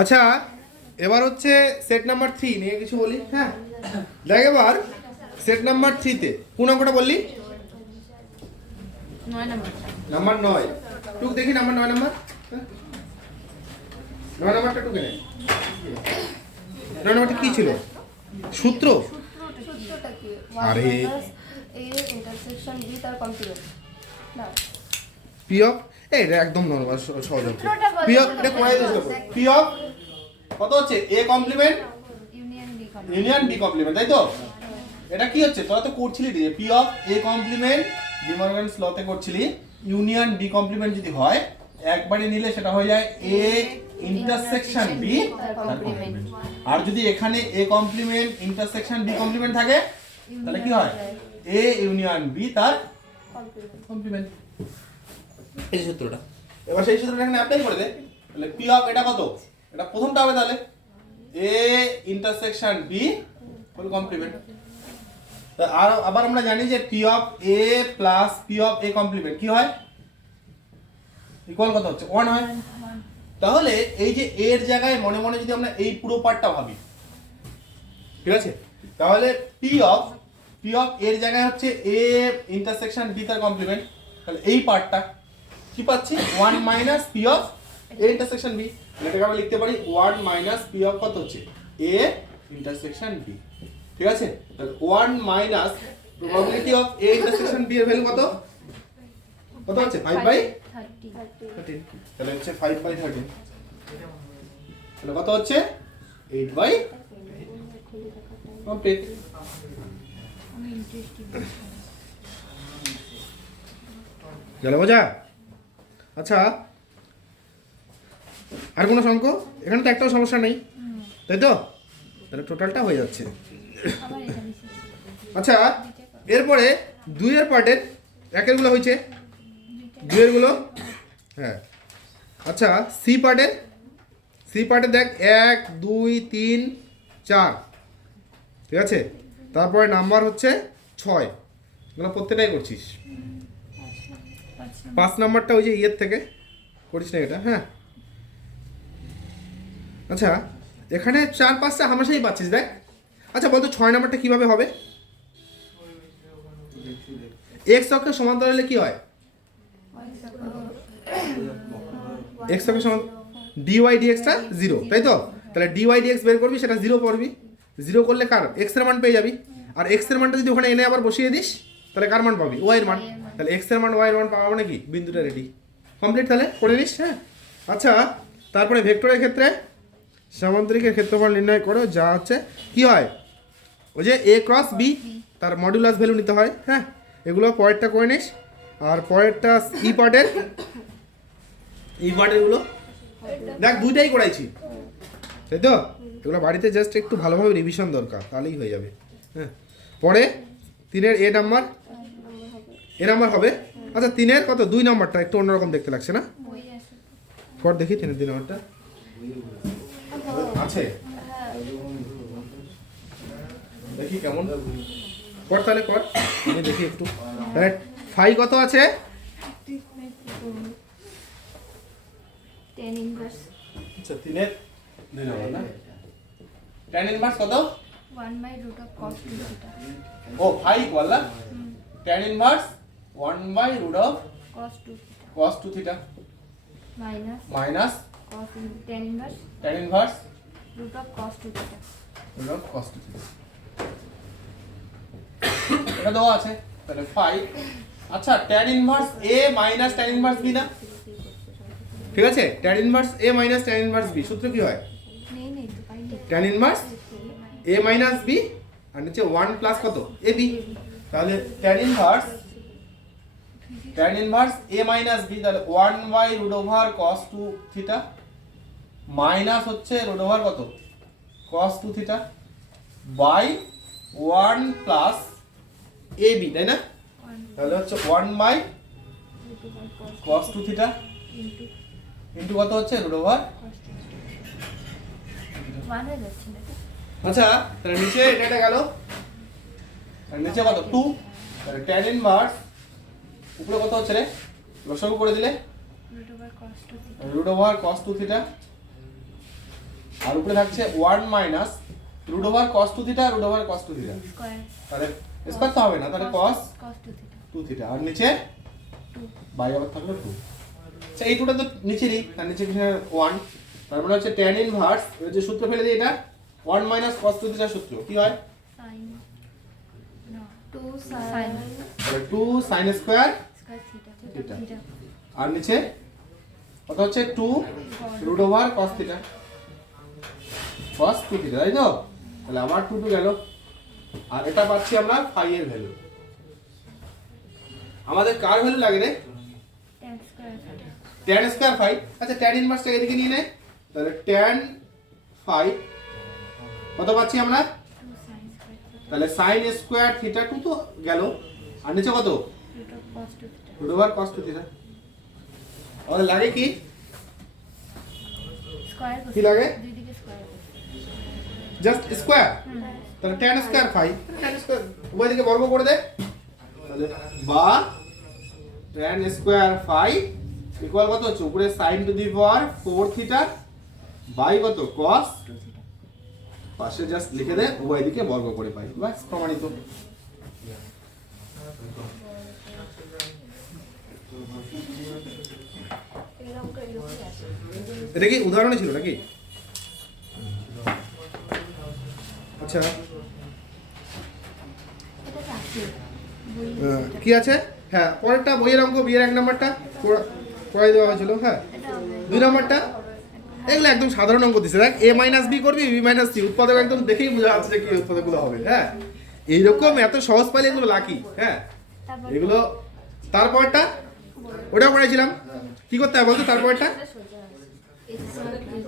আচ্ছা এবার হচ্ছে সেট নাম্বার 3 নিয়ে কিছু বলি। হ্যাঁ দেখ এবার সেট নাম্বার 3 তে কোন অঙ্কটা বললি? 9 নাম্বার। নাম্বার 9 টুক দেখি নাম্বার 9 নাম্বার। 9 নাম্বারটা টুকে নে। 9 নাম্বারটা কি ছিল? সূত্র। সূত্রটা কি? আরে a ইন্টারসেকশন b তার কমপ্লিমেন্ট না পি অফ এটা একদম নরমাল সহজ অঙ্ক। সূত্রটা বল। পি অফ এটা কোনায় দিতে হবে। পি অফ কত হচ্ছে? a complement union b complement union B complement, তাই তো? এটা কি হচ্ছে? তোরা তো করছিলি রে P of A complement De Morgan's লতে করছিলি। ইউনিয়ন বি কমপ্লিমেন্ট যদি হয় একবারে নিলে সেটা হয়ে যায় এ ইন্টারসেকশন বি তার কমপ্লিমেন্ট। আর যদি এখানে A complement intersection B complement থাকে তাহলে কি হয়? এ ইউনিয়ন বি তার কমপ্লিমেন্ট। এই সূত্রটা এবার সেই সূত্রটা এখানে অ্যাপ্লাই করে দে। তাহলে পি অফ এটা কত? এটা প্রথমটা হবে তাহলে A intersection B full complement. আর আবার আমরা জানি যে P of A plus P of A complement কি হয়? ইকুয়াল কত হচ্ছে? 1 হয়। তাহলে এই যে এর জায়গায় মনে মনে যদি আমরা এই পুরো পার্টটা ভাবি, ঠিক আছে? তাহলে পি অফ এর জায়গায় হচ্ছে এ ইন্টারসেকশন বি তার কমপ্লিমেন্ট। তাহলে এই পার্টটা কি পাচ্ছি? 1 minus P of A intersection B. এটাকে আমরা লিখতে পারি 1 মাইনাস পি অফ কত হচ্ছে? A intersection B. ঠিক আছে? তাহলে 1 minus probability of A intersection B এর ভ্যালু কত? কত হচ্ছে? 5 বাই 13। তাহলে হচ্ছে 5 বাই 13। তাহলে কত হচ্ছে? 8 বাই কমপ্লিট। আমি ইন্টারেস্টিং গেল বোঝা? আচ্ছা আর কোনো অঙ্ক? এখানে তো একটাও সমস্যা নেই, তাই তো? তাহলে টোটালটা হয়ে যাচ্ছে। আবার এটা নিছি আচ্ছা এরপরে 2 এর পার্টের একের গুলো হয়েছে, 2 এর গুলো হ্যাঁ। আচ্ছা সি পার্টে দেখ 1 2 3 4, ঠিক আছে? তারপরে নাম্বার হচ্ছে 6, এগুলো প্রত্যেকটাই করছিস। 5 নাম্বারটা ওই যে ইয়ের থেকে করিস না এটা। হ্যাঁ আচ্ছা এখানে 4 5টা হামেশাই পাচ্ছিস দেখ। আচ্ছা বলতো 6 নাম্বারটা কিভাবে হবে? এক্স অক্ষের সমান্তরাল হলে কি হয়? এক্স অক্ষের সমান ডিওয়াই ডিএক্সটা 0, তাই তো? তাহলে ডিওয়াই ডিএক্স বের করবি, সেটা 0 পড়বি। 0 করলে কার? এক্স এর মান পেয়ে যাবি। আর এক্স এর মানটা যদি ওখানে এনে আবার বসিয়ে দিস তাহলে কার মান পাবি? ওয়াই এর মান। তাহলে এক্স এর মান ওয়াই এর মান পাওয়া মানে কি? বিন্দুটা রেডি, কমপ্লিট। তাহলে করে নিস। হ্যাঁ আচ্ছা তারপরে ভেক্টরের ক্ষেত্রে সামান্তরিকের ক্ষেত্রফল নির্ণয় করো, যা হচ্ছে কি হয় ওই যে এ ক্রস বি তার মডুলাস ভ্যালু নিতে হয়। হ্যাঁ এগুলো পরেরটা করে নিস। আর পরেরটা ই পার্টের গুলো দেখ 2টাই করাইছি, তাই তো? এগুলো বাড়িতে জাস্ট একটু ভালোভাবে রিভিশন দরকার, তাহলেই হয়ে যাবে। হ্যাঁ পরে 3-এর এ নাম্বার হবে। আচ্ছা 3-এর কত? 2 নাম্বারটা একটু অন্যরকম দেখতে লাগছে না? পর দেখি 3-এর 2 নাম্বারটা আছে, দেখি কেমন কর। তাহলে কর, আমি দেখি একটু। তাহলে 5 কত আছে? 10 ইনভার্স আচ্ছা 3-এর 2 নাম্বার না? tan ইনভার্স কত? 1 by root of cos 2 theta ও 5 বললা। tan inverse 1 by root of cos 2 theta cos 2 theta minus cos tan inverse tan inverse root of cos 2 theta root of cos 2 theta. এটা দেওয়া আছে তাহলে 5। আচ্ছা tan inverse a minus tan inverse b না? ঠিক আছে tan inverse a minus tan inverse b সূত্র কি হয়? নেই তো পাইনি tan inverse a minus b আর নিচে 1 প্লাস কত? ab। তাহলে tan inverse a minus b তাহলে 1 by root over cos 2 theta minus হচ্ছে রুট ওভার কত? cos 2 theta by 1 plus ab, তাই না? তাহলে হচ্ছে 1 বাই cos 2 থিটা ইনটু কত হচ্ছে? Root over. 1 হয়ে যাচ্ছে না? আচ্ছা তাহলে নিচে এটা গেল, আর নিচে কত? 2। তাহলে tan ইনভার্স উপরে কত হচ্ছে রে? লসাগু করে দিলে root over cos 2 theta root over cos 2 theta আর উপরে থাকছে 1 minus root over cos 2 theta root over cos 2 theta. Square তাহলে স্কয়ার তো হবে না, তাহলে cos cos 2 থিটা 2 থিটা আর নিচে 2 বাই আবার থাকলো 2। আচ্ছা এই টুটা তো নিচেরই, তার নিচে কি 1, তার মানে হচ্ছে tan ইনভার্স এর যে সূত্র ফেলে দিই এটা 1 মাইনাস cos 2 থিটা সূত্র কি হয় sin না 2 sin তাহলে 2 sin square square theta theta. Theta আর নিচে কত হচ্ছে 2 root over cos theta cos 2 theta, তাই তো? তাহলে আবার 2 গেল আর এটা পাচ্ছি আমরা phi এর ভ্যালু। আমাদের কার ভ্যালু লাগে রে tan square theta tan square phi। আচ্ছা tan ইনভার্সটা এদিকে নিয়ে নে, তাহলে tan phi কত পাচ্ছি আমরা 2 sin স্কয়ার থিটা তাহলে sin স্কয়ার থিটা 2 তো গেল আর নিচে কত root of cos 2 theta root over cos 2 theta. আমাদের লাগে কি স্কয়ার কি লাগে দুই দিকে স্কয়ার জাস্ট স্কয়ার, তাহলে tan square phi tan square উভয় দিকে বর্গ করে দে, তাহলে বা tan স্কয়ার phi ইকুয়াল কত হচ্ছে উপরে sin to the power 4 theta by কত cos 2 থিটা পাশে জাস্ট লিখে দে উভয় দিকে বর্গ করে পাই, বাস প্রমাণিত। এরকম করে এরকমই আছে এটা কি উদাহরণে ছিল নাকি? আচ্ছা এটা আছে বই কি আছে? হ্যাঁ পরেরটা বইয়ের অঙ্ক বিয়ের 1 নাম্বারটা পড়াই দেওয়া হয়েছিল। হ্যাঁ এটা 2 নাম্বারটা এগুলো একদম সাধারণ অঙ্ক দিছে, দেখ a মাইনাস বি করবি b মাইনাস c উৎপাদক একদম দেখেই বোঝা যাচ্ছে যে কি উৎপাদকগুলো হবে। হ্যাঁ এইরকম এত সহজ পাইলে এগুলো লাকি। হ্যাঁ তারপর এগুলো তারপরটা ওটাও পড়াইছিলাম, কি করতে হবে বলতো তারপরটা?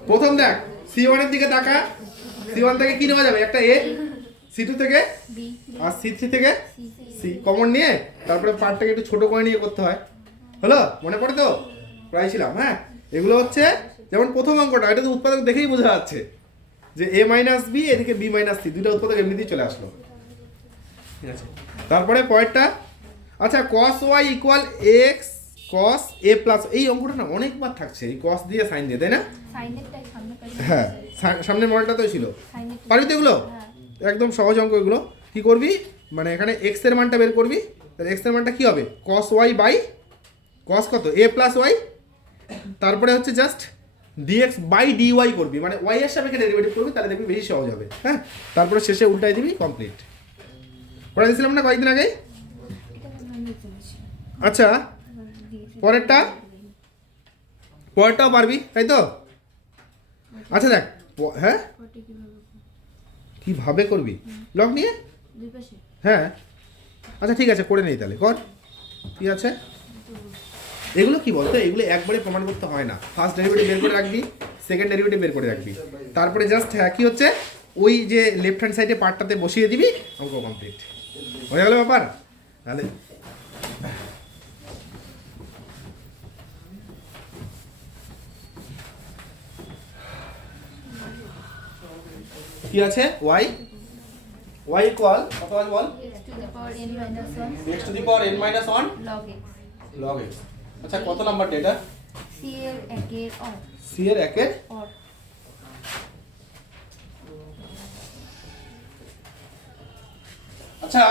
প্রথম দেখ c1 এর দিকে তাকা, c1 থেকে কি নেওয়া যাবে একটা a, c2 থেকে বি আর c3 থেকে সি c কমন নিয়ে তারপরে পার্টটাকে একটু ছোট করে নিয়ে করতে হয়। হলো মনে পড়ে তো পড়াইছিলাম। হ্যাঁ এগুলো হচ্ছে যেমন প্রথম অঙ্কটা, এটা তো উৎপাদক দেখেই বোঝা যাচ্ছে যে a মাইনাস বি এদিকে b মাইনাস c দুইটা উৎপাদক এমনিতেই চলে আসলো। ঠিক আছে তারপরে পয়েন্টটা আচ্ছা cos y equal x cos a plus, এই অঙ্কটা না অনেকবার থাকছে এই cos দিয়ে sin দিয়ে, তাই না? সাইনেরটাই সামনে পাশে হ্যাঁ সামনের মডেলটা তো ছিল, সাইনের পারবি তো এগুলো? হ্যাঁ একদম সহজ অঙ্ক এগুলো। কি করবি মানে এখানে x এর মানটা বের করবি, তাহলে x এর মানটা কি হবে cos y বাই cos কত a প্লাস y, তারপরে হচ্ছে জাস্ট dx বাই dy করবি, মানে y এর সাপেক্ষে ডেরিভেটিভ করবি, তাহলে দেখবি বেশি সহজ হবে। হ্যাঁ তারপরে শেষে উল্টাই দিবি, কমপ্লিট। পড়া দিয়েছিলাম না কয়েকদিন আগে? এটা আমি বুঝছি আচ্ছা পরেরটা পরেরটাও পারবি তাই তো? আচ্ছা দেখ হ্যাঁ ফটো কিভাবে কিভাবে করবি লগ নিয়ে? দুই পাশে হ্যাঁ আচ্ছা ঠিক আছে করে নেই তাহলে কর। ঠিক আছে এগুলো কি বলতো এগুলো একবারে প্রমাণ করতে হয় না, ফার্স্ট ডেরিভেটিভ বের করে রাখবি, সেকেন্ড ডেরিভেটিভ বের করে রাখবি, তারপরে জাস্ট হ্যাঁ কি হচ্ছে ওই যে লেফট হ্যান্ড সাইডে পার্টটাতে বসিয়ে দিবি, অঙ্ক কমপ্লিট হয়ে গেল ব্যাপার। তাহলে কি আছে y ইকুয়াল কত আছে বল? x to the power n minus 1 x to the power n - 1 log x log x। আচ্ছা কত নাম্বার ডেটা? c এর একের or c এর একের or আচ্ছা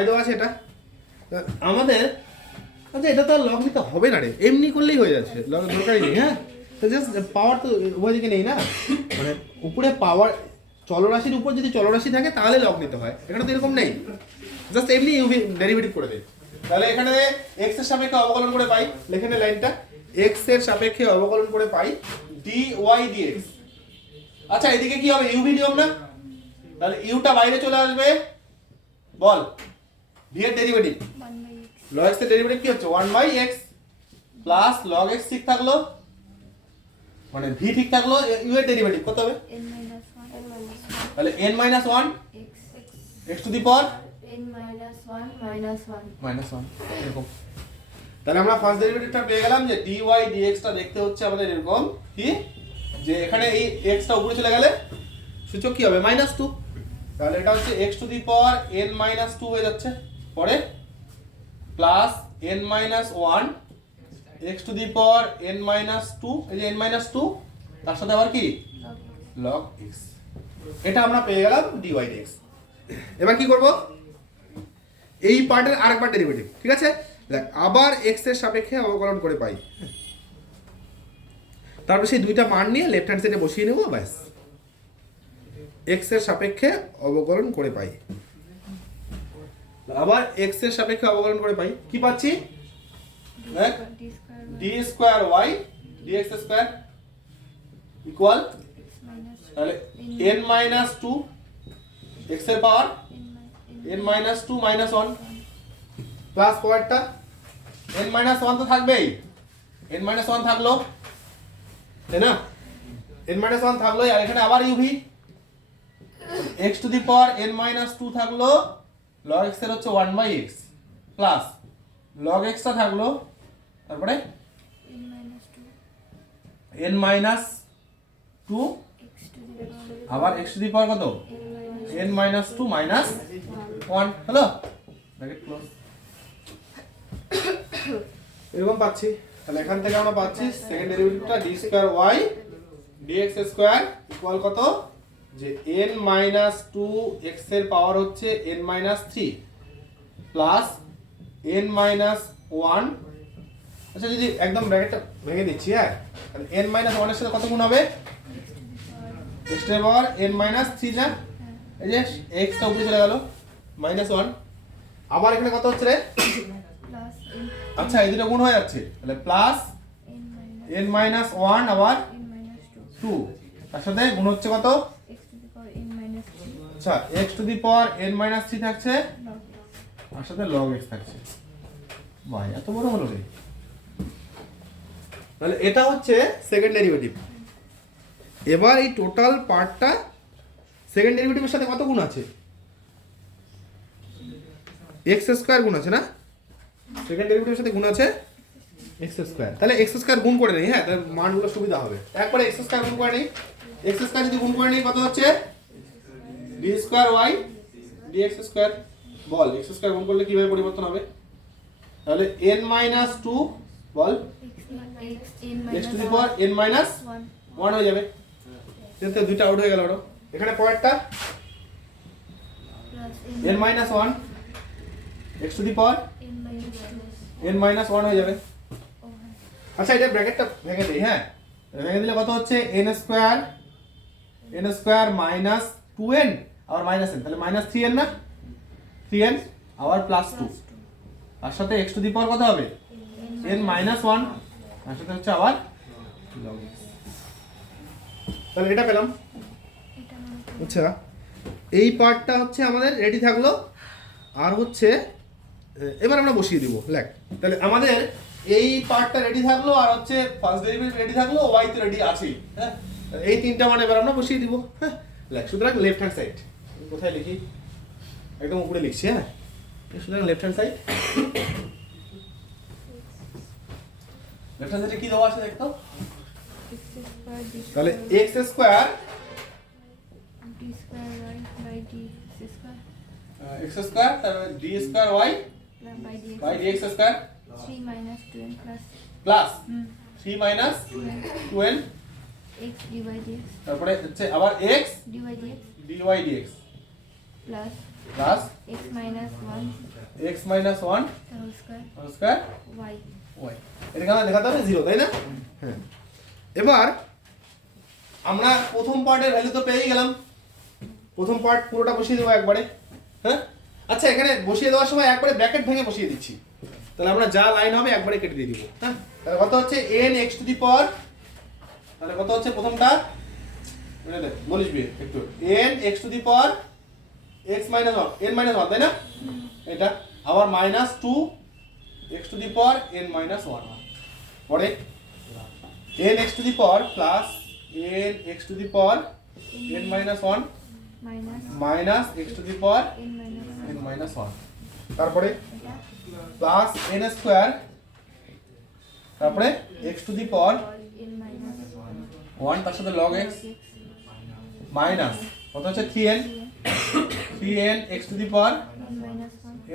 y দেওয়া আছে এটা আমাদের। আচ্ছা এটা তো আর লগ নিতে হবে না রে, এমনি করলেই হয়ে যাচ্ছে, লগ দরকারই নেই। হ্যাঁ তো জাস্ট পাওয়ার তো উভয় দিকে নেই না, মানে উপরে পাওয়ার চলরাশির উপর যদি চলরাশি থাকে তাহলে লগ নিতে হয়, এখানে তো এরকম নেই, জাস্ট এমনি ইউভি ডেরিভেটিভ করে দেয়। তাহলে এখানে x এর সাপেক্ষে অবকলন করে পাই, লেখেন লাইনটা x এর সাপেক্ষে অবকলন করে পাই dy dx। আচ্ছা এদিকে কি হবে ইউভি নিয়ম না, তাহলে ইউটা বাইরে চলে আসবে, বল v এর ডেরিভেটিভ 1/x log x এর ডেরিভেটিভ কি হচ্ছে 1/x প্লাস log x ঠিক থাকলো, মানে v ঠিক থাকলো, u এর ডেরিভেটিভ কত হবে n minus 1 তাহলে n - 1 x x to the power n minus 1 minus 1 -1 এরকম। তাহলে আমরা ফার্স্ট ডেরিভেটিভটা পেয়ে গেলাম যে dy dx টা দেখতে হচ্ছে আমাদের এরকম কি যে এখানে এই x টা উপরে চলে গেলে সূচক কি হবে -2, তাহলে এটা হচ্ছে x to the power n - 2 হয়ে যাচ্ছে, পরে plus n - 1 x to the power n - 2, এই যে n - 2 তার সাথে আবার কি log x। এটা আমরা পেয়ে গেলাম dy dx। এবার কি করব, এই পার্টের আরেকবার ডেরিভেটিভ, ঠিক আছে? দেখ আবার x এর সাপেক্ষে অবকলন করে পাই, তারপর সেই দুইটা মান নিয়ে লেফট হ্যান্ড সাইডে বসিয়ে নেব, ব্যাস। x এর সাপেক্ষে অবকলন করে পাই, আবার x এর সাপেক্ষে অবকলন করে পাই, কি পাচ্ছি? দেখ d square y dx square equal, তাহলে n মাইনাস 2 x এর পাওয়ার n মাইনাস 2 মাইনাস 1 প্লাস পরেরটা n মাইনাস 1 তো থাকবেই, n মাইনাস 1 থাকলো, তাই না? n মাইনাস 1 থাকলো, আর এখানে আবার uv x to the power n minus 2 থাকলো, log x এর হচ্ছে 1/x প্লাস log x টা থাকলো, তারপরে n মাইনাস 2 আবার x টু দি পাওয়ার কত, n মাইনাস 2 মাইনাস 1, হলো? Bracket close. এরকম পাচ্ছি, তাহলে এখান থেকে আমরা পাচ্ছি সেকেন্ড ডেরিভেটিভটা d square y dx square equal কত, যে n মাইনাস 2 x এর পাওয়ার হচ্ছে n minus 3 plus n minus 1। আচ্ছা যদি একদম ব্র্যাকেটটা ভেঙে দিচ্ছি, হ্যাঁ, তাহলে n মাইনাস 1 এর সাথে কত গুণ হবে, x এর পাওয়ার n মাইনাস 3, না? এই যে x টা উপরে চলে গেল মাইনাস 1, আবার এখানে কত হচ্ছে রে? আচ্ছা এই দুটো গুণ হয়ে যাচ্ছে, তাহলে প্লাস n মাইনাস 1 আবার 2, তার সাথে গুণ হচ্ছে কত, আচ্ছা x to the power n minus 3 থাকছে, তার সাথে log x থাকছে। ভাই এত বড় হলো রে। তাহলে এটা হচ্ছে সেকেন্ড ডেরিভেটিভ। এবার এই টোটাল পার্টটা সেকেন্ড ডেরিভেটিভের সাথে কত গুণ আছে, x স্কয়ার গুণ আছে, না? সেকেন্ড ডেরিভেটিভের সাথে গুণ আছে x স্কয়ার, তাহলে x স্কয়ার গুণ করে নেই, হ্যাঁ, তাহলে মানগুলো সুবিধা হবে। একবারে x স্কয়ার গুণ করে নেই, x স্কয়ার যদি গুণ করে নেই কত হচ্ছে, d square y dx square. বল x স্কয়ার গুণ করলে কিভাবে পরিবর্তন হবে, তাহলে n মাইনাস 2 বল x to the power n minus 1 হয়ে যাবে, এতে দুইটা আউট হয়ে গেল। ওটা এখানে পরেরটা n minus 1 x to the power n minus 1 হয়ে যাবে। আচ্ছা এটা ব্র্যাকেটটা ভেঙে দেই, হ্যাঁ, ভেঙে দিলে কত হচ্ছে, n স্কয়ার মাইনাস 2n আবার মাইনাস n, তাহলে মাইনাস 3n, না? 3n আবার প্লাস 2, তার সাথে x টু দি পাওয়ার কত হবে, n মাইনাস 1, তার সাথে হচ্ছে আবার log x। তাহলে এটা পেলাম। আচ্ছা এই পার্টটা হচ্ছে আমাদের রেডি থাকলো, আর হচ্ছে এবার আমরা বসিয়ে দিব, লেখ। তাহলে আমাদের এই পার্টটা রেডি থাকলো, আর হচ্ছে ফার্স্ট ডেরিভেটিভ রেডি থাকলো, y তো রেডি আছে, হ্যাঁ, এই তিনটা মান এবার আমরা বসিয়ে দিব, হ্যাঁ, লেখ। সুতরাং লেফট হ্যান্ড সাইড কোথায় লিখি, একদম উপরে লিখছি, হ্যাঁ, সুতরাং left hand side, left hand সাইডে কি দেওয়া আছে দেখতো, তাহলে x স্কয়ার x স্কয়ার তারপরে d square y by dx square 3 minus 2n plus plus 3 minus 2n x dy dx তারপরে হচ্ছে আবার x dy dx dy dx plus plus x minus 1 x minus 1 whole square whole square y y। এটাকে আমরা দেখাতে হবে 0, তাই না? হ্যাঁ। এবার আমরা প্রথম পার্টের ভ্যালু তো পেয়ে গেলাম, প্রথম পার্ট পুরোটা বসিয়ে দেবো একবারে, হ্যাঁ। আচ্ছা এখানে বসিয়ে দেওয়ার সময় একবারে ব্র্যাকেট ভেঙে বসিয়ে দিচ্ছি, তাহলে আমরা যা লাইন হবে একবারে কেটে দিয়ে দিব, হ্যাঁ। তাহলে কত হচ্ছে n x টু দি পাওয়ার, তাহলে কত হচ্ছে প্রথমটা বলিস বি একটু, n x to the power x minus 1 n minus 1, তাই না? এটা আবার minus 2 x to the power n minus 1, পরে n x to the power plus n x to the power n minus 1 minus x to the power n minus 1, তারপরে plus n square, তারপরে x to the power n minus 1 তার সাথে log x minus কত হচ্ছে 3n 3n x to the power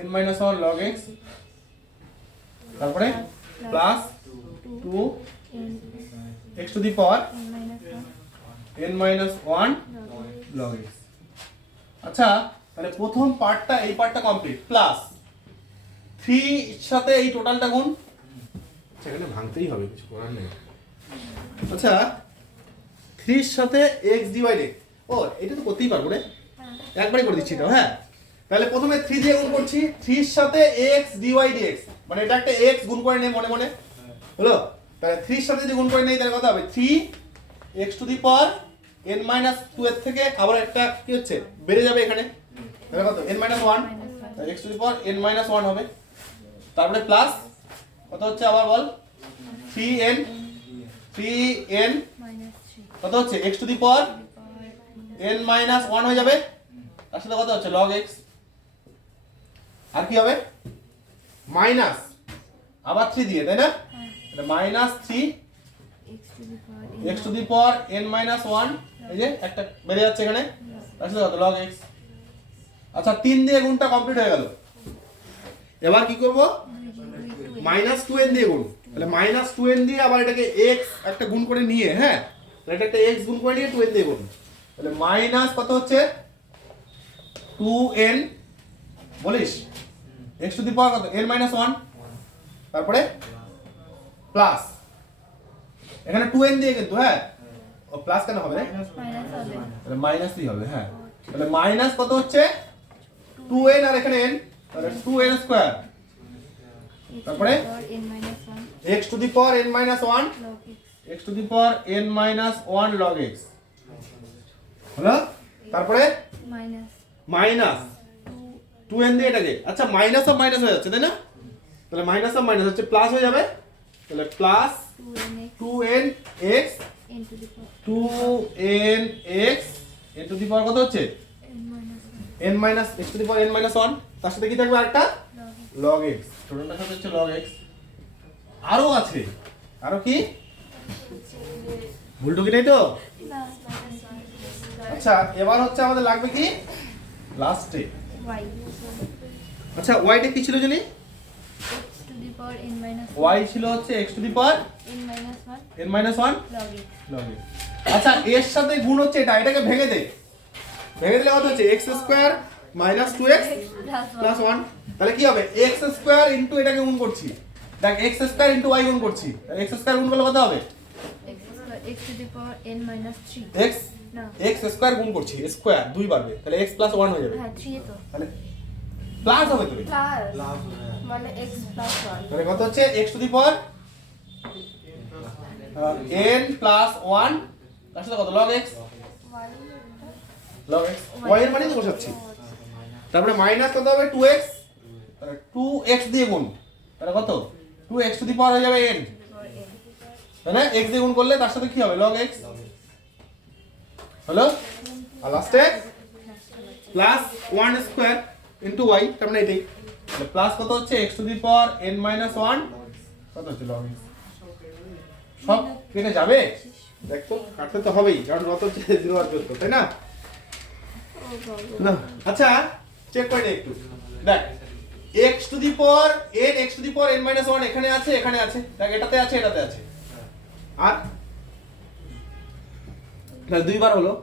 n minus 1 log x, তারপরে plus 2 x to the power n minus 1 log x। আচ্ছা তাহলে প্রথম পার্টটা এই পার্টটা কমপ্লিট প্লাস 3 এর সাথে এই টোটালটা গুণ, সেখানে ভাঙতেই হবে, কিছু করার নেই। আচ্ছা 3 এর সাথে x ডিভাইডেড, ও এটা তো করতেই পারবো রে, একবারই করে দিচ্ছি তো। হ্যাঁ তাহলে প্রথমে 3 দিয়ে গুণ করছি, 3 এর সাথে x dydx, মানে এটা একটা x গুণ করে নেই মনে মনে, হলো? তাহলে 3 এর সাথে যদি গুণ করে নেই তাহলে কত হবে, 3x two the power n minus 2 এর থেকে আবার একটা কি হচ্ছে বেড়ে যাবে এখানে, তাহলে কত n minus 1, তাহলে x to the power n minus 1 হবে। তারপরে প্লাস কত হচ্ছে আবার বল, 3n কত হচ্ছে x to the power n minus 1 হয়ে যাবে, তার সাথে কত হচ্ছে log x, আর কি হবে মাইনাস আবার 3 দিয়ে, তাই না? তাহলে minus 3 x to the power n minus 1, এই যে একটা বেড়ে যাচ্ছে এখানে, তার সাথে কত log x। আচ্ছা 3 দিয়ে গুণটা কমপ্লিট হয়ে গেল, এবার কি করব, মাইনাস 2n দিয়ে গুণ, তাহলে মাইনাস 2n দিয়ে আবার এটাকে x একটা গুণ করে নিয়ে, হ্যাঁ তাহলে এটা একটা x গুণ করে নিয়ে 2n দিয়ে গুণ, তাহলে মাইনাস কত হচ্ছে 2n বলিস x টু দি পাওয়ার কত n minus 1, তারপরে প্লাস এখানে 2n দিয়ে কিন্তু, হ্যাঁ ও প্লাস কেন হবে রে, তাহলে মাইনাসই হবে। হ্যাঁ তাহলে মাইনাস কত হচ্ছে 2n আর এখানে n, তাহলে 2n স্কয়ার, তারপরে x to the power n minus 1 x to the power n minus 1 log x, হলো? তারপরে মাইনাস 2n দিয়ে এটাকে, আচ্ছা মাইনাস অফ মাইনাস হয়ে যাচ্ছে তাই না, তাহলে মাইনাস অফ মাইনাস হচ্ছে প্লাস হয়ে যাবে, তাহলে plus 2nx 2nx n to the power কত হচ্ছে n minus x to the power n minus 1, তার সাথে কি থাকবে আরেকটা log x, টোটালটার সাথে হচ্ছে log x। আরো আছে, আরো কি ভুলটুকি নেই তো? আচ্ছা এবার হচ্ছে আমাদের লাগবে কি লাস্টে, আচ্ছা y টা কি ছিল জানি, y ছিল হচ্ছে x to the power n minus 1 log x। আচ্ছা এর সাথে গুণ হচ্ছে এটা, এটাকে ভেঙে দে, ভেঙে দিলে কত হচ্ছে x square minus 2x plus 1, তাহলে কি হবে x স্কয়ার ইনটু এটাকে গুণ করছি, দেখ x স্কয়ার ইনটু y গুণ করছি, তাহলে x স্কয়ার গুণ করলে কত হবে x to the power n minus 3 x x square গুণ করছি, স্কয়ার দুই বারবে, তাহলে x plus 1 হয়ে যাবে, হ্যাঁ 3 তো তাহলে প্লাস হবে তো, প্লাস মানে x plus 1, তাহলে কত হচ্ছে x to the power n plus 1, তার সাথে কত log x, log x y এর মানে তো বসাচ্ছি, তারপরে মাইনাস কত হবে 2x, তাহলে 2x দিয়ে গুণ, তাহলে কত 2x টু দি পাওয়ার হয়ে যাবে n, তাই না? x দিয়ে গুণ করলে তার সাথে কি হবে log x, হলো? আর লাস্টে প্লাস 1 স্কয়ার ইনটু y, তার মানে এটাই, তাহলে প্লাস কত হচ্ছে x to the power n minus 1 কত হচ্ছে log x। সব কেটে যাবে, দেখো কাটতে তো হবেই, কারণ কত হচ্ছে 0 আর 14, তাই না? না আচ্ছা চেক করে নে একটু, দেখ x to the power n x to the power n minus 1 এখানে আছে, এখানে আছে, দেখ এটাতে আছে, এটাতে আছে, আর তাহলে দুইবার হলো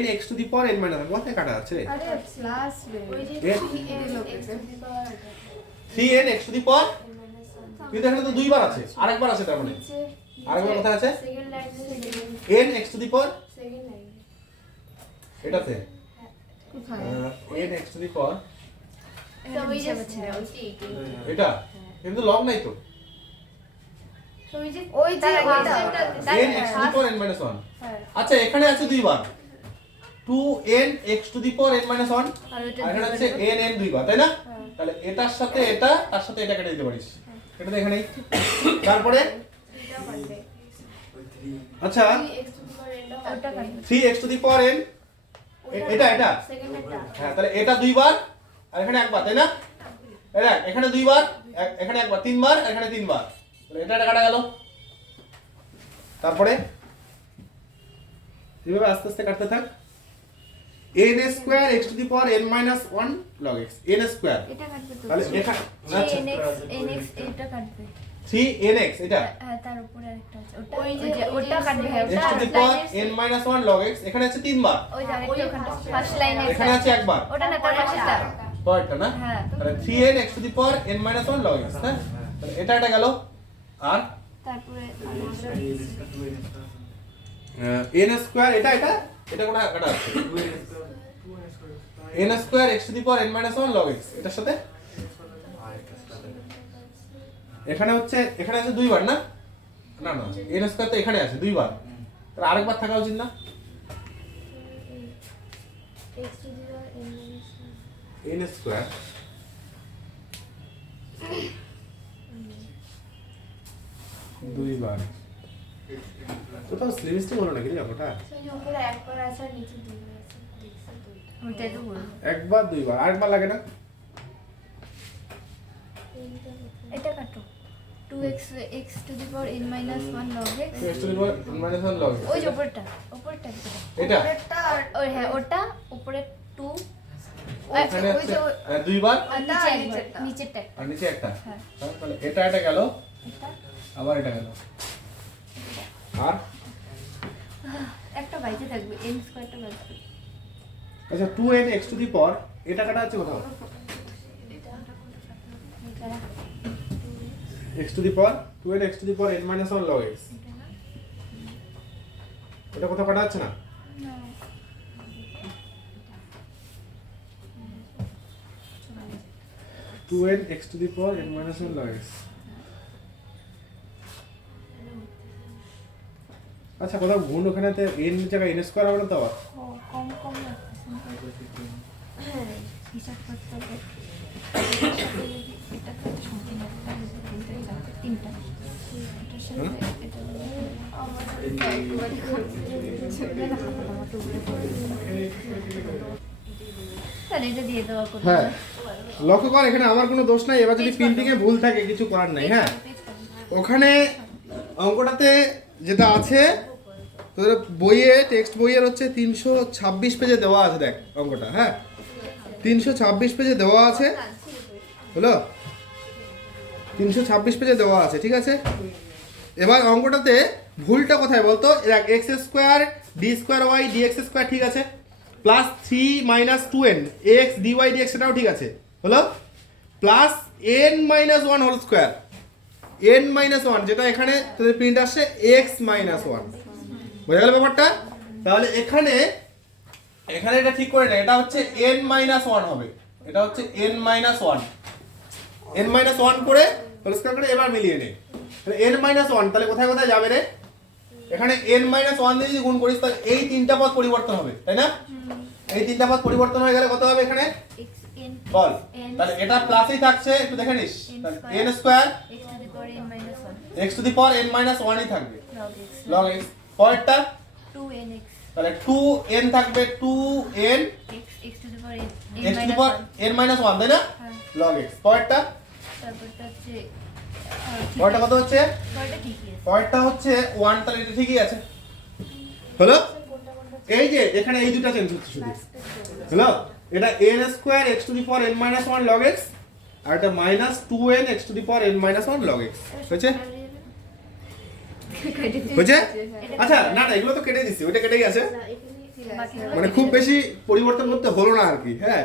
n x to the power n minus 1 কোথায় কাটা আছে, আরে প্লাস ওই যে 3n x টু দি পাওয়ার, কিন্তু এখানে তো দুইবার আছে, আরেকবার আছে, তার মানে আরেকবার কোথায় আছে second line n x to the power, second line এটাতে কোথায় n x টু দি পাওয়ার, তো ওই যে এটা কিন্তু লগ নাই তো, ওই যে n x to the power n minus 1, হ্যাঁ আচ্ছা এখানে আছে দুইবার 2n x to the power n minus 1, আর ওইটা আর এখানে আছে n দুইবার, তাই না? তাহলে এটার সাথে এটা, তার সাথে এটা কেটে দিতে পারিস, এটা তো এখানেই, তারপরে আচ্ছা ওটা কাটবে 3x two the power n, এটা এটা, সেকেন্ডটা হ্যাঁ তাহলে এটা দুইবার আর এখানে একবার, তাই না? এটা এখানে দুইবার, এখানে একবার, তিনবার, আর এখানে তিনবার, তাহলে এটা কাটা গেল। তারপরে এইভাবে আস্তে আস্তে কাটতে থাক, n square x to the power n minus 1 log x, n square, এটা কাটবে তো তাহলে এখানে আচ্ছা nx nx এটা কাটবে, 3nx এটা হ্যাঁ তার উপরে আরেকটা আছে ওটা ওই যে ওটা কাটবে হ্যাঁ x to the power n minus 1 log x এখানে আছে 3 বার, ওই যে আরেকটা ওখানটা ফার্স্ট লাইনে এখানে আছে একবার, ওটা না তার পাশেটা পরেরটা না, হ্যাঁ। তাহলে 3n x to the power n minus 1 log x, হ্যাঁ তাহলে এটা গেল। আর তারপরে n স্কয়ার এটা কোন কাটা আছে n square x to the power n minus 1 log x এটার সাথে এখানে আছে দুইবার না, না না n স্কয়ার তো এখানে আছে দুইবার, তাহলে আরেকবার থাকা উচিত না, n স্কয়ার দুইবার কোথাও স্লিমিস্টিক হলো নাকি ওটা, উপরে একবার আছে আর নিচে দুইবার আছে ওইটাই তো বলবো একবার দুইবার আরেকবার লাগে না, এটা কাটো 2x x to the power n minus 1 log x x to the power n minus 1 log x ওই যে উপরটা এটা উপরেরটা আর ওই হ্যাঁ ওটা উপরে 2 এখানে ওই যে দুইবার আর নিচেরটা আর নিচে একটা, হ্যাঁ। তাহলে এটা গেল, এটা আবার এটা গেল, আর একটা বাইতে থাকবে n স্কয়ারটা বাইতে থাকবে আচ্ছা 2n x টু দি পাওয়ার এটা কাটা আছে কোথাও, x to the power 2n x to the power n minus 1 log x এটা কোথাও কাটা আছে না, two N x to the power n minus 1 log x আচ্ছা কোথাও গুণ ওখানেতে n জায়গায় n স্কয়ার হবে না তো আবার, কম কম হ্যাঁ হিসাব করতে হবে এটা তো সম্পূর্ণ তিনটা এটার সাথে এটা তাহলে এটা দিয়ে দেওয়া করতে হ্যাঁ লক্ষ্য কর এখানে আমার কোনো দোষ নাই, এবার যদি প্রিন্টিং এ ভুল থাকে কিছু করার নাই, হ্যাঁ ওখানে অঙ্কটাতে যেটা আছে তোদের বইয়ে টেক্সট বইয়ের হচ্ছে 326 পেজে দেওয়া আছে, দেখ অঙ্কটা, হ্যাঁ 326 পেজে দেওয়া আছে, হলো 326 পেজে দেওয়া আছে, ঠিক আছে। এবার অঙ্কটাতে ভুলটা কোথায় বলতো, দেখ x square d square y dx square ঠিক আছে, plus 3 minus 2n x dy dx এটাও ঠিক আছে, হলো plus n minus 1 whole square n minus 1 যেটা এখানে তোদের প্রিন্ট আসছে x মাইনাস 1, বোঝা গেল ব্যাপারটা। তাহলে এখানে এটা ঠিক করে না, এটা হচ্ছে n মাইনাস 1 হবে, এটা হচ্ছে n মাইনাস 1 করে হোল স্কয়ার করে এবার মিলিয়ে নে, তাহলে n মাইনাস 1 তাহলে কোথায় কোথায় যাবে রে, এখানে n মাইনাস 1 দিয়ে যদি গুণ করিস তাহলে এই তিনটা পদ পরিবর্তন হবে, তাই না, এই তিনটা পদ পরিবর্তন হয়ে গেলে কত হবে এখানে বল, তাহলে এটা প্লাসই থাকছে, একটু দেখে নিস, তাহলে n square x to the power n minus 1 ই থাকবে log x, পরেরটা 2nx তাহলে 2n থাকবে 2n x to the power x to the power n minus 1 তাই না log x, পরেরটা তারপরটা হচ্ছে পরেরটা কত হচ্ছে, পরেরটা ঠিকই আছে পরেরটা হচ্ছে 1, তাহলে এটা ঠিকই আছে, হলো এই যে এখানে এই দুটো চেঞ্জ হচ্ছে শুধু, হলো এটা n square x to the power n minus 1 log x আর এটা minus 2n x to the power n minus 1 log x হয়েছে, হয়েছে। আচ্ছা না না এগুলো তো কেটে দিচ্ছি, ওইটা কেটে গেছে, মানে খুব বেশি পরিবর্তন করতে হলো না আর কি, হ্যাঁ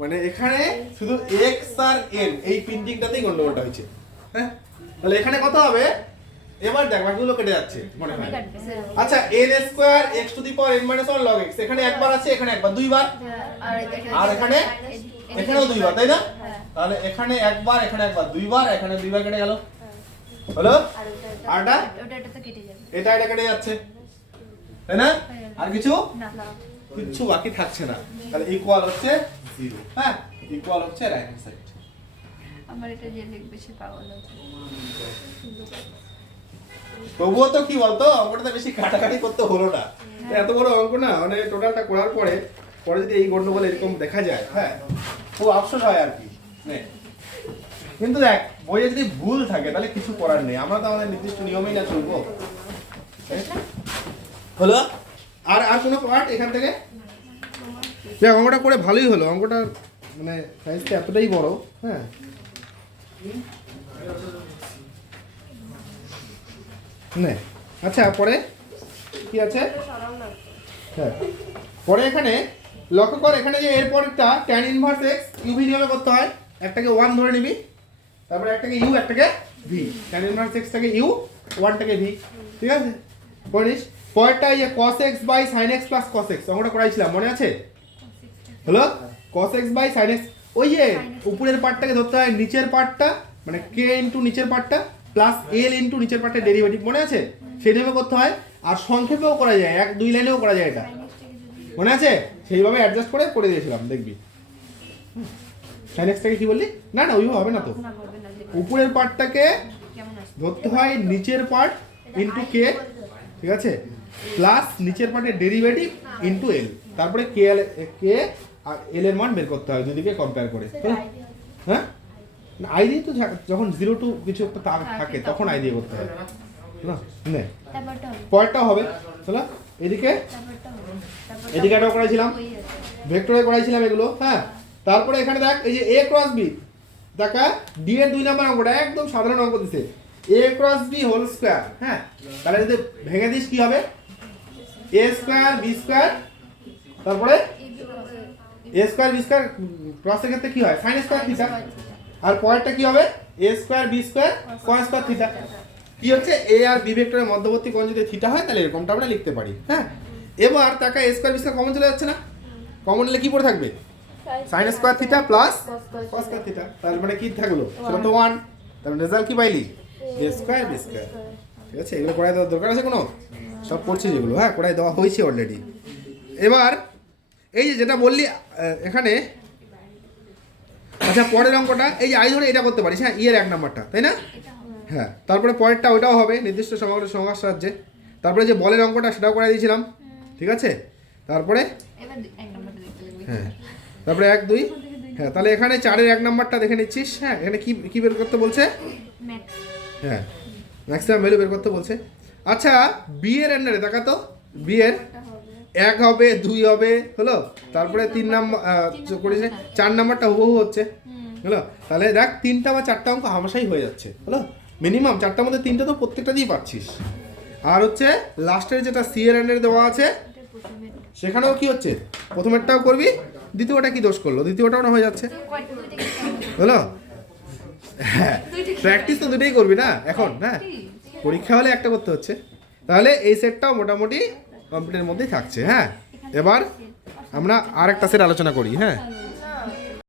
মানে এখানে শুধু x আর n এই প্রিন্টিংটাতেই গন্ডগোলটা হয়েছে, হ্যাঁ তাহলে এখানে কত হবে, এবার দেখ বাকিগুলো কেটে যাচ্ছে মনে হয়। আচ্ছা n square x to the power n minus 1 log x এখানে একবার আছে, এখানে একবার দুইবার, আর এখানেও দুইবার তাই না, তাহলে এখানে একবার এখানে একবার দুইবার, এখানে দুইবার কেটে গেল, হলো আর এটা তো কেটে যাবে এটা কেটে যাচ্ছে, তাই না, আর কিছু না কিচ্ছু বাকি থাকছে না, তাহলে ইকুয়াল হচ্ছে 0, হ্যাঁ ইকুয়াল হচ্ছে রাইট হ্যান্ড সাইড। আমার এটা যে লিখবে সে পাগল হবে, তবুও তো কি বলতো অঙ্কটা বেশি কাটাকাটি করতে হলো না, এত বড় অঙ্ক না, মানে টোটালটা করার পরে যদি এই গন্ডগোল এরকম দেখা যায়, হ্যাঁ খুব আফসোস হয় আর কি, কিন্তু দেখ বইয়ে যদি ভুল থাকে তাহলে কিছু করার নেই, আমরা তো আমাদের নির্দিষ্ট নিয়মেই না চলবো, হলো আর কোনো পার্ট এখান থেকে, দেখ অঙ্কটা করে ভালোই হলো, অঙ্কটা মানে সাইজটা এতটাই বড়, হ্যাঁ নে আচ্ছা পরে কি আছে হ্যাঁ পরে এখানে লক্ষ্য কর এখানে যে এর পরেরটা tan ইনভার্স x ইউভি নিয়মে করতে হয় একটাকে 1 ধরে নিবি তারপরে একটাকে u একটাকে v tan ইনভার্স x টাকে u 1 টাকে v ঠিক আছে পড়িস পরেরটা এই যে cos x by sin x plus cos x অঙ্কটা করাইছিলাম মনে আছে হলো cos x by sin x ওই যে উপরের পার্টটাকে ধরতে হয় নিচের পার্টটা মানে k ইনটু নিচের পার্টটা প্লাস l ইনটু নিচের পার্টের ডেরিভেটিভ মনে আছে সেই নিয়মে করতে হয় আর সংক্ষেপেও করা যায় 1-2 লাইনেও করা যায় এটা মনে আছে সেইভাবে অ্যাডজাস্ট করে করে দিয়েছিলাম দেখবি sin x টাকে কি বললি না না ওইভাবে হবে না তো উপরের পার্টটাকে ধরতে হয় নিচের পার্ট ইনটু k ঠিক আছে প্লাস নিচের পার্টের ডেরিভেটিভ ইনটু l তারপরে k আর l এর মান বের করতে হয় দুদিকে কম্পেয়ার করে হ্যাঁ না আই দিয়ে তো যখন 0 টু কিছু একটা থাকে তখন আই দিয়ে করতে হয় না নে পরেরটাও হবে চলো এদিকে এদিকে এটাও করাইছিলাম ভেক্টরে করাইছিলাম এগুলো হ্যাঁ তারপরে এখানে দেখ এই যে a ক্রস b দেখা d এর 2 নাম্বার অঙ্কটা একদম সাধারণ অঙ্ক দিছে a cross b whole square হ্যাঁ তাহলে যদি ভেঙে দিস কি হবে a স্কয়ার b স্কয়ার তারপরে a স্কয়ার b স্কয়ার ক্রসের ক্ষেত্রে কি হয় sin স্কয়ার থিটা আর পরেরটা কি হবে a square b square cos square theta কি হচ্ছে a আর b ভেক্টরের মধ্যবর্তী কোণ যদি থিটা হয় তাহলে এরকমটা আমরা লিখতে পারি হ্যাঁ এবার টাকা a square b square common চলে যাচ্ছে না কমন নিলে কি পড়ে থাকবে sin square theta plus cos square theta তার মানে কি থাকলো সেটা তো 1 তার রেজাল্ট কি পাইলি a স্কয়ার b স্কয়ার ঠিক আছে এগুলো করাই দেওয়ার দরকার আছে কোনো সব পড়ছিস এগুলো হ্যাঁ করাই দেওয়া হয়েছে অলরেডি এবার এই যে যেটা বললি এখানে আচ্ছা পরের অঙ্কটা এই যে আই ধরে এটা করতে পারিস হ্যাঁ ই এর 1 নাম্বারটা তাই না হ্যাঁ তারপরে পরেরটা ওইটাও হবে নির্দিষ্ট সমগ্র সংখ্যার সাহায্যে তারপরে যে বলের অঙ্কটা সেটাও করে দিয়েছিলাম ঠিক আছে তারপরে হ্যাঁ তারপরে 1 2 হ্যাঁ তাহলে এখানে 4 এর 1 নাম্বারটা দেখে নিচ্ছিস হ্যাঁ এখানে কি কি বের করতে বলছে হ্যাঁ ম্যাক্সিমাম ভ্যালু বের করতে বলছে আচ্ছা বি এর আন্ডারে দেখা তো বি এর 1 হবে 2 হবে হলো তারপরে 3 নাম্বার করিস 4 নাম্বারটা হুবহু হচ্ছে হলো তাহলে দেখ 3টা বা 4টা অঙ্ক হামেশাই হয়ে যাচ্ছে হলো মিনিমাম 4টার মধ্যে 3টা তো প্রত্যেকটা দিয়ে পাচ্ছিস আর হচ্ছে লাস্টের যেটা সি এর আন্ডারে দেওয়া আছে সেখানেও কি হচ্ছে প্রথমেরটাও করবি দ্বিতীয়টা কি দোষ করলো দ্বিতীয়টাও না হয়ে যাচ্ছে হলো হ্যাঁ প্র্যাকটিস তো দুটোই করবি না এখন হ্যাঁ পরীক্ষা হলে একটা করতে হচ্ছে তাহলে এই সেটটাও মোটামুটি কমপ্লিটের মধ্যেই থাকছে হ্যাঁ এবার আমরা আর একটা সেট আলোচনা করি হ্যাঁ